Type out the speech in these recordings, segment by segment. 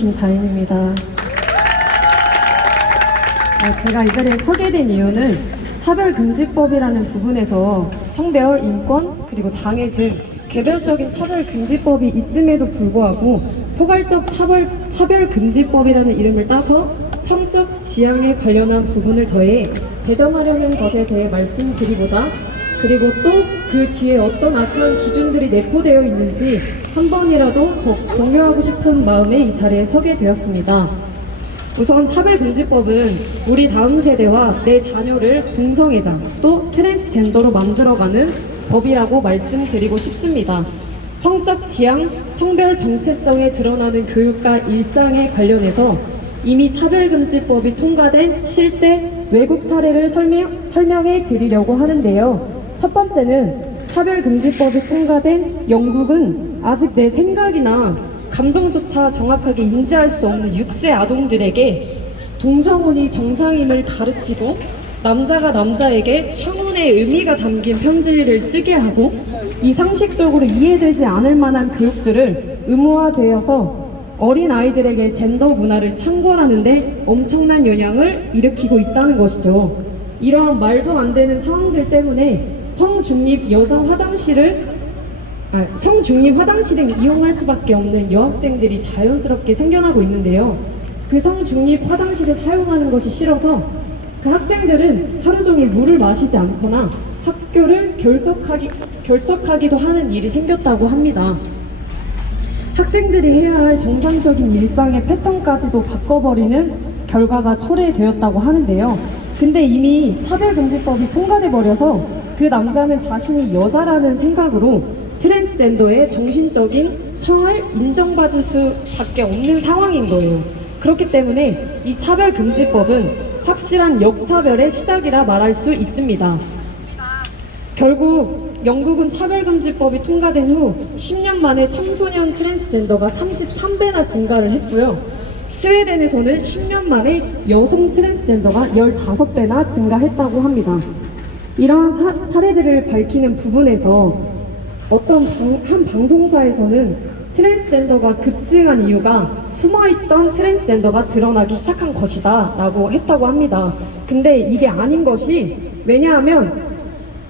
김자인입니다. 어, 제가 이 자리에 서게 된 이유는 차별금지법이라는 부분에서 성별, 인권, 그리고 장애 등 개별적인 차별금지법이 있음에도 불구하고 포괄적 차별, 차별금지법이라는 이름을 따서 성적 지향에 관련한 부분을 더해 제정하려는 것에 대해 말씀드리보다 그리고 또 그 뒤에 어떤 악한 기준들이 내포되어 있는지 한 번이라도 더 공유하고 싶은 마음에 이 자리에 서게 되었습니다. 우선 차별금지법은 우리 다음 세대와 내 자녀를 동성애자 또 트랜스젠더로 만들어가는 법이라고 말씀드리고 싶습니다. 성적 지향, 성별 정체성에 드러나는 교육과 일상에 관련해서 이미 차별금지법이 통과된 실제 외국 사례를 설명, 설명해 드리려고 하는데요. 첫 번째는 차별금지법이 통과된 영국은 아직 내 생각이나 감정조차 정확하게 인지할 수 없는 6세 아동들에게 동성혼이 정상임을 가르치고 남자가 남자에게 청혼의 의미가 담긴 편지를 쓰게 하고 이 상식적으로 이해되지 않을 만한 교육들을 의무화되어서 어린 아이들에게 젠더 문화를 창궐하는데 엄청난 영향을 일으키고 있다는 것이죠. 이러한 말도 안 되는 상황들 때문에 성중립 여성 화장실을 아, 성중립 화장실을 이용할 수밖에 없는 여학생들이 자연스럽게 생겨나고 있는데요. 그 성중립 화장실을 사용하는 것이 싫어서 그 학생들은 하루 종일 물을 마시지 않거나 학교를 결석하기, 결석하기도 하는 일이 생겼다고 합니다. 학생들이 해야 할 정상적인 일상의 패턴까지도 바꿔버리는 결과가 초래되었다고 하는데요. 근데 이미 차별금지법이 통과돼 버려서 그 남자는 자신이 여자라는 생각으로 트랜스젠더의 정신적인 성을 인정받을 수밖에 없는 상황인 거예요. 그렇기 때문에 이 차별금지법은 확실한 역차별의 시작이라 말할 수 있습니다. 결국 영국은 차별금지법이 통과된 후 10년 만에 청소년 트랜스젠더가 33배나 증가를 했고요. 스웨덴에서는 10년 만에 여성 트랜스젠더가 15배나 증가했다고 합니다. 이러한 사, 사례들을 밝히는 부분에서 어떤 방- 한 방송사에서는 트랜스젠더가 급증한 이유가 숨어있던 트랜스젠더가 드러나기 시작한 것이다 라고 했다고 합니다. 근데 이게 아닌 것이 왜냐하면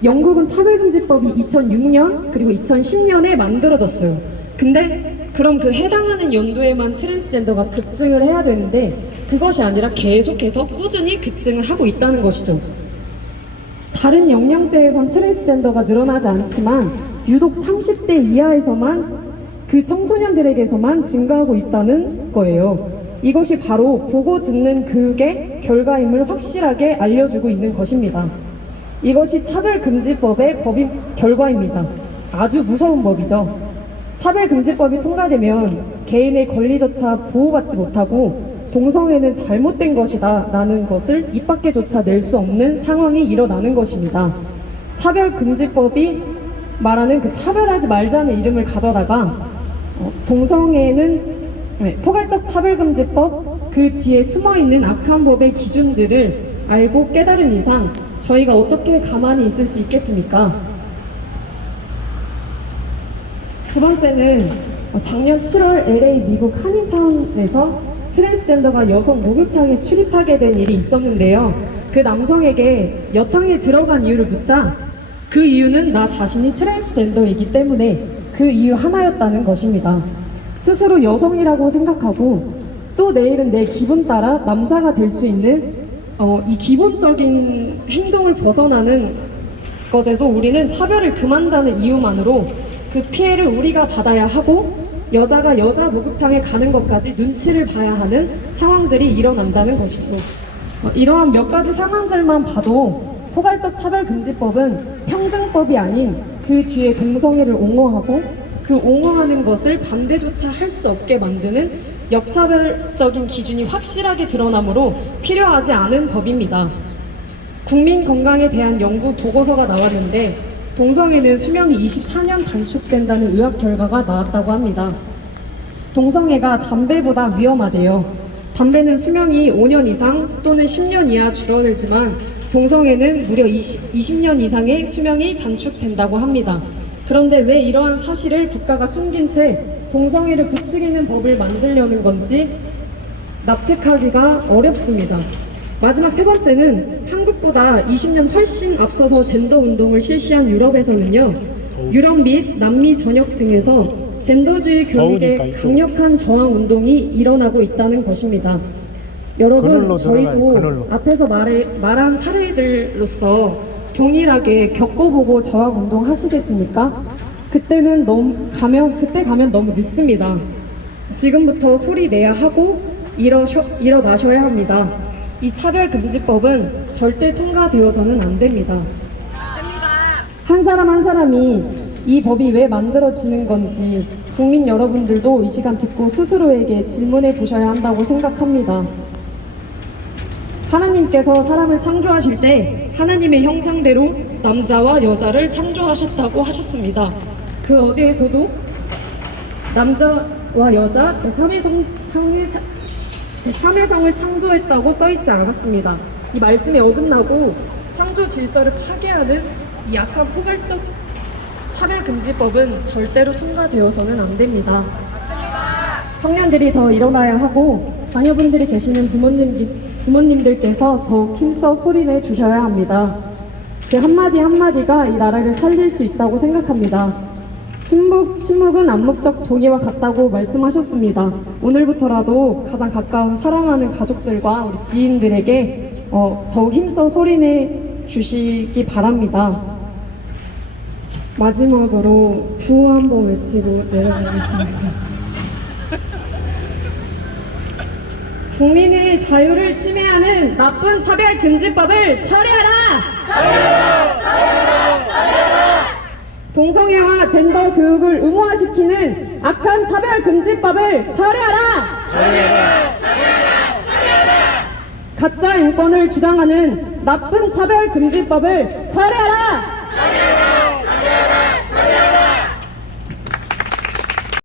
영국은 차별금지법이 2006년 그리고 2010년에 만들어졌어요. 근데 그럼 그 해당하는 연도에만 트랜스젠더가 급증을 해야 되는데 그것이 아니라 계속해서 꾸준히 급증을 하고 있다는 것이죠. 다른 연령대에선 트랜스젠더가 늘어나지 않지만 유독 30대 이하에서만 그 청소년들에게서만 증가하고 있다는 거예요. 이것이 바로 보고 듣는 교육의 결과임을 확실하게 알려주고 있는 것입니다. 이것이 차별금지법의 법인 결과입니다. 아주 무서운 법이죠. 차별금지법이 통과되면 개인의 권리조차 보호받지 못하고 동성애는 잘못된 것이다 라는 것을 입 밖에조차 낼 수 없는 상황이 일어나는 것입니다. 차별금지법이 말하는 그 차별하지 말자는 이름을 가져다가 어, 동성애는 네, 포괄적 차별금지법 그 뒤에 숨어있는 악한 법의 기준들을 알고 깨달은 이상 저희가 어떻게 가만히 있을 수 있겠습니까? 두 번째는 어, 작년 7월 LA 미국 한인타운에서 트랜스젠더가 여성 목욕탕에 출입하게 된 일이 있었는데요. 그 남성에게 여탕에 들어간 이유를 묻자 그 이유는 나 자신이 트랜스젠더이기 때문에 그 이유 하나였다는 것입니다. 스스로 여성이라고 생각하고 또 내일은 내 기분 따라 남자가 될 수 있는 어, 이 기본적인 행동을 벗어나는 것에도 우리는 차별을 금한다는 이유만으로 그 피해를 우리가 받아야 하고 여자가 여자 목욕탕에 가는 것까지 눈치를 봐야 하는 상황들이 일어난다는 것이죠. 어, 이러한 몇 가지 상황들만 봐도 포괄적 차별금지법은 평등법이 아닌 그 뒤에 동성애를 옹호하고 그 옹호하는 것을 반대조차 할 수 없게 만드는 역차별적인 기준이 확실하게 드러나므로 필요하지 않은 법입니다. 국민 건강에 대한 연구 보고서가 나왔는데 동성애는 수명이 24년 단축된다는 의학 결과가 나왔다고 합니다. 동성애가 담배보다 위험하대요. 담배는 수명이 5년 이상 또는 10년 이하 줄어들지만 동성애는 무려 20, 20년 이상의 수명이 단축된다고 합니다. 그런데 왜 이러한 사실을 국가가 숨긴 채 동성애를 부추기는 법을 만들려는 건지 납득하기가 어렵습니다. 마지막 세 번째는 한국보다 20년 훨씬 앞서서 젠더 운동을 실시한 유럽에서는요, 유럽 및 남미 전역 등에서 젠더주의 교육에. 강력한 저항 운동이 일어나고 있다는 것입니다. 여러분, 저희도 그늘로. 앞에서 말해, 말한 사례들로서 동일하게 겪어보고 저항 운동 하시겠습니까? 그때는 너무 가면 그때 가면 너무 늦습니다. 지금부터 소리 내야 하고 일어셔, 일어나셔야 합니다. 이 차별금지법은 절대 통과되어서는 안 됩니다. 한 사람 한 사람이 이 법이 왜 만들어지는 건지 국민 여러분들도 이 시간 듣고 스스로에게 질문해 보셔야 한다고 생각합니다. 하나님께서 사람을 창조하실 때 하나님의 형상대로 남자와 여자를 창조하셨다고 하셨습니다. 그 어디에서도 남자와 여자 제3의 성, 성의, 제3의 성을 창조했다고 써있지 않았습니다. 이 말씀에 어긋나고 창조 질서를 파괴하는 이 약한 포괄적 차별금지법은 절대로 통과되어서는 안 됩니다. 청년들이 더 일어나야 하고 자녀분들이 계시는 부모님, 부모님들께서 더욱 힘써 소리내 주셔야 합니다. 그 한마디 한마디가 이 나라를 살릴 수 있다고 생각합니다. 침묵, 침묵은 암묵적 동의와 같다고 말씀하셨습니다. 오늘부터라도 가장 가까운 사랑하는 가족들과 우리 지인들에게 어, 더욱 힘써 소리내 주시기 바랍니다. 마지막으로 구호 한번 외치고 내려가겠습니다. 국민의 자유를 침해하는 나쁜 차별 금지법을 처리하라! 동성애와 젠더 교육을 의무화시키는 악한 차별 금지법을 처리하라! 가짜 인권을 주장하는 나쁜 차별 금지법을 처리하라!